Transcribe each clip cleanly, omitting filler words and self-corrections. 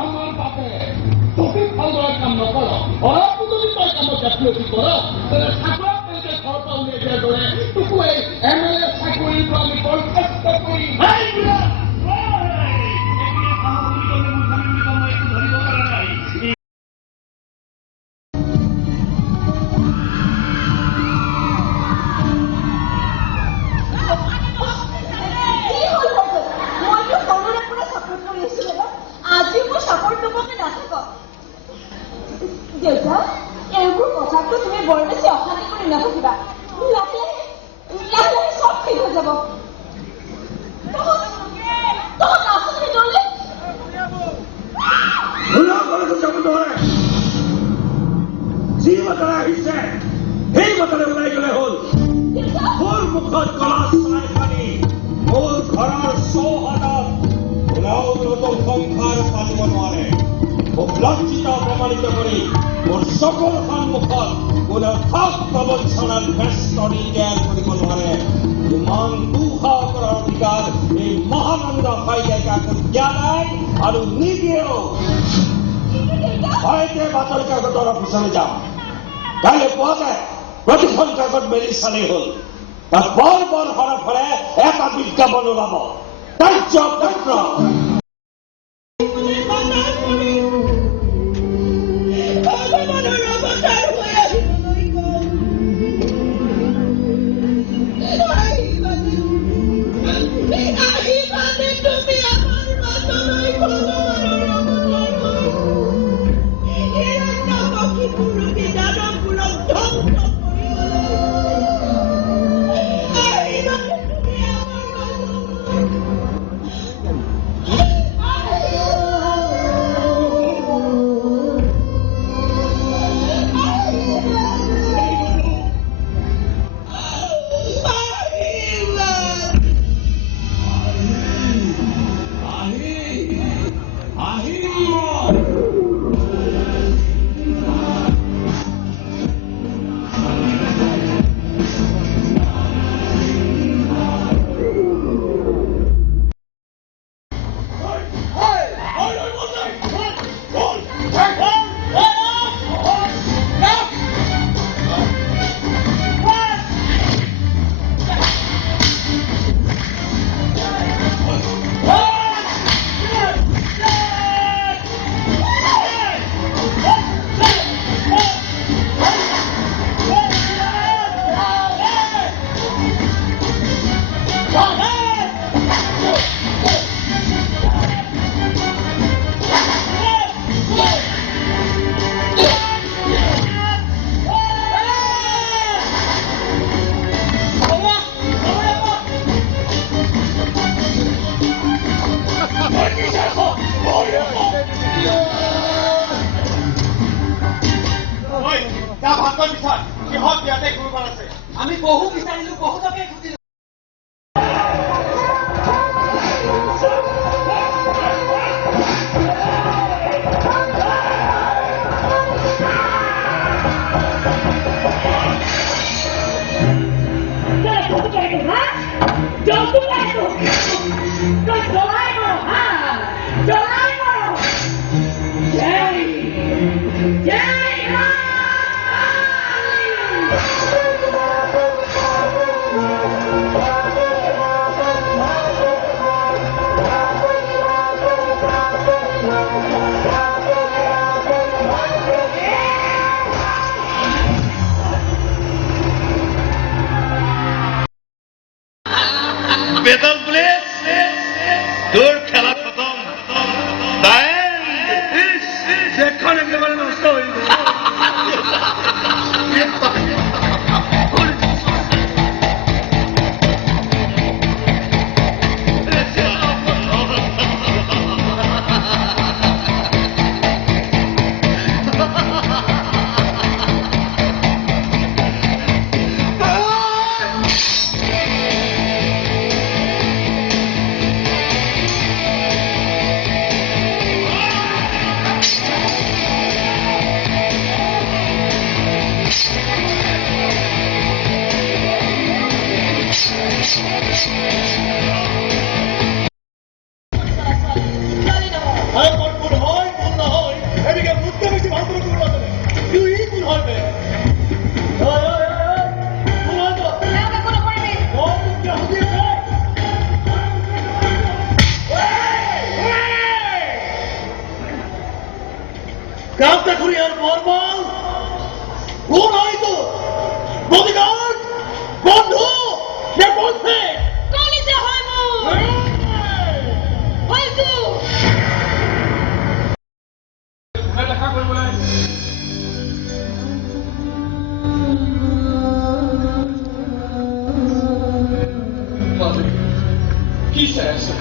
আমার বাপে তোকে ভালো কাম নকর ওরা যদি তার কাম জাতীয়তি করো তাহলে ঠাকুর পেতে খরচা উঠে ধরে টুকু এমএলএ চাকরি আমি বরখাস্ত করি দেউতা এইবোৰ কথাটো তুমি বৰ বেছি অশান্তি কৰি নাথাকিবা লাহে লাহে চব ঠিক হৈ যাব যি মাতাৰে আহিছে সেই মাতাৰে ওলাই গলে হ'ল মোৰ মুখত কলা চৰাই পানী মোৰ ঘৰৰ চৌহদত ওলাও নতুন সংসাৰ পাতিব নোৱাৰে মোক লজ্জিত প্ৰমাণিত কৰি মোৰ চকুৰ সন্মুখত কোনো ঠগ প্ৰবঞ্চনাৰ বেষ্টনী তৈয়াৰ কৰিব নোৱাৰে ইমান দুঃসাহসৰ অধিকাৰ এই মহানন্দ শইকীয়াই কাকো দিয়া নাই আৰু নিদিয়েও হয়তো বাতৰি কাকতৰ অফিচলৈ যাম কাইলৈ পোৱা যায় প্ৰতিখন কাকত মেলি চালেই হ'ল তাত বৰ বৰ সৰফৰে এটা বিজ্ঞাপন ওলাব কাৰ্য পত্ৰ আমি বহু বিচাৰিলো বহুতকে খুজিলো বেদল প্লেস তোর খেলা খতম সেখানে একেবারে নষ্ট হয়ে দুনিয়ার বর্বল কোন হয়তো বডিগার্ড বন্ধু কে বলছে কলিজা হয় মোর হয়তো দেখা কৰিবলৈ কি চাই আছে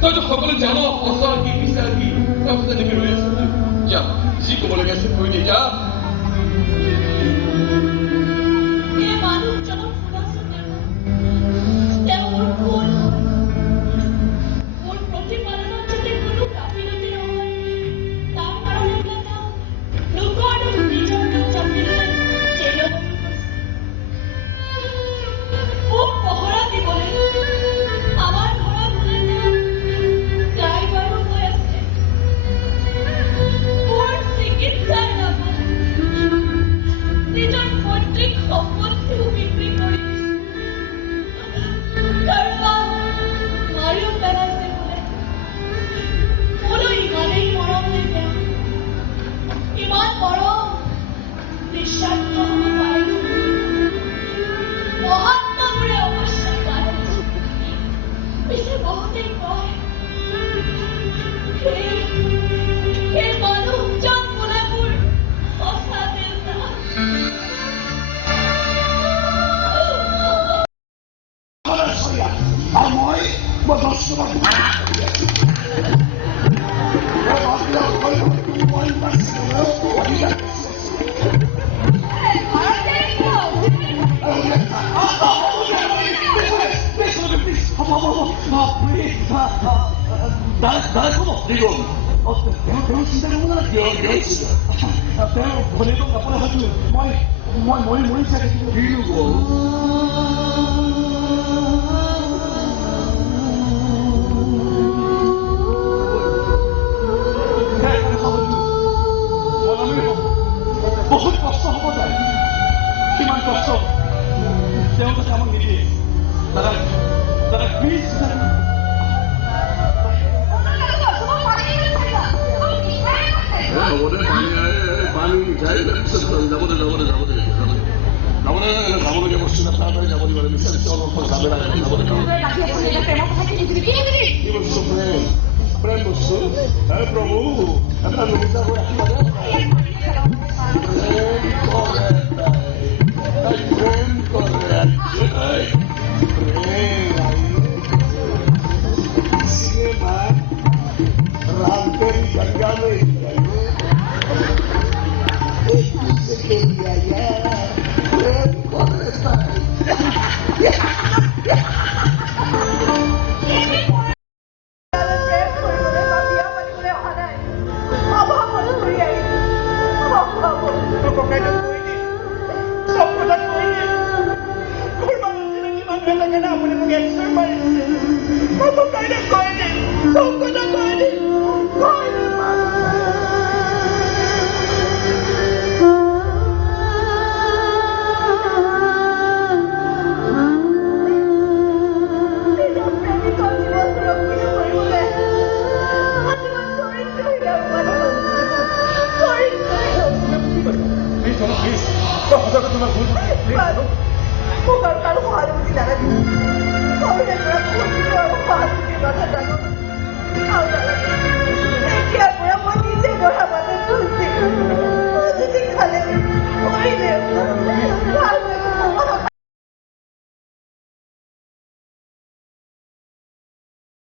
তইতো সকলো জানো অচৰ কি বিচাৰ কি তই তেনেকে ৰৈ আছ যা যি ক'বলগীয়া আছে কৈ দে যা এই মানুহজনক শুনাচোন তেওঁ মোৰ কোন মোৰ প্ৰতিপালনত যাতে কোনো গাফিলতি নহয় তাৰ কাৰণে বোলে তেওঁ লোকৰ নিজৰ জাপিলৈ জেলত মোক পহৰা দিবলৈ আমাৰ ঘৰত বোলে তেওঁ যাই বাৰু হৈ আছে মোৰ চিকিৎসাৰ নামত নিজৰ পৈতৃক সম্পত্তিও বিক্ৰী কৰি কাৰোবাক মাৰিও পেলাইছে বোলে মোলৈ ইমানেই মৰম নে তেওঁ ইমান মৰম নিঃস্বাৰ্থ হ'ব পাৰে মহাত্মাবোৰে অৱশ্যে পাৰে পিছে বহুতেই কয় সেই মানুহজন বোলে মোৰ সঁচা দেউতা আৰু মই বহুত কষ্ট হ'ব যায় কিমান কষ্ট তেওঁ যাতে আমাক নিদিয়ে দাদা দাদা প্লিজ পানী মিঠাই যাবলগীয়া বস্তু তাড়াতাড়ি যাব দিব বিচাৰিছে অলপ যাবে কি বস্তু প্ৰেম প্ৰেম বস্তু হে প্ৰভু এটা লুটা হৈ আহিবানে প্রেম করে सिनेमा रामतेरी गंगा में एक दूसरे के लिए प्रेम कर लेता है Bukan kalau hari ini tidak ada. Kau tidak pernah pulang. Kau tidak pernah pulang.